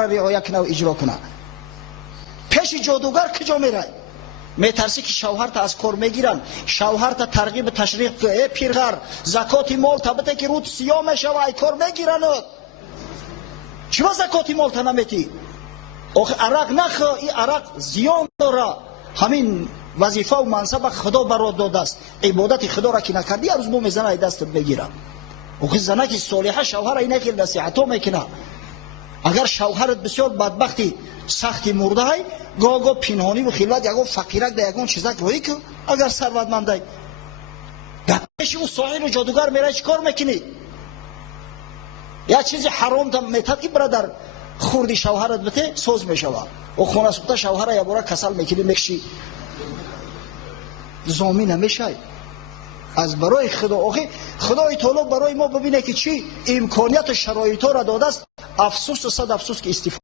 رعایت کنه و اجرا کنه. پیش جادوگر کجا میره؟ میترسی که شوهر تا از کار میگیرن، شوهر تا ترغیب تشریق که ای پیرغر زکات مال تا بده که رود سیاه میشه و ای کار میگیرن. چرا زکات مال تا نمیتی؟ آخه عرق نخوا، این عرق زیان داره. همین وظیفه و منصب خدا برات داده است، عبادت خدا را که نکردی هر روز بو میزنه دستت میگیره. آخه زنک صالحه شوهر اینه که نصیحتو میکنه. اگر شوهرت بسیار بدبختی سختی مرده های گاه پنهانی و خلوت یگو فقیرک ده یگون چیزک روی که اگر ثروتمند در پیش او ساحر و جادوگر میره چیکار میکنی؟ یا چیزی حرام تا میتد برادر خوردی شوهرت بته سوز میشوه و خونه سوخته شوهر یا باره کسل میکنی میکشی زامین نمیشه. از برای خدا آخه خدای تعالی برای ما ببینه که چی امکانیت و شرایط را داده است. افسوس و صد افسوس که استفاده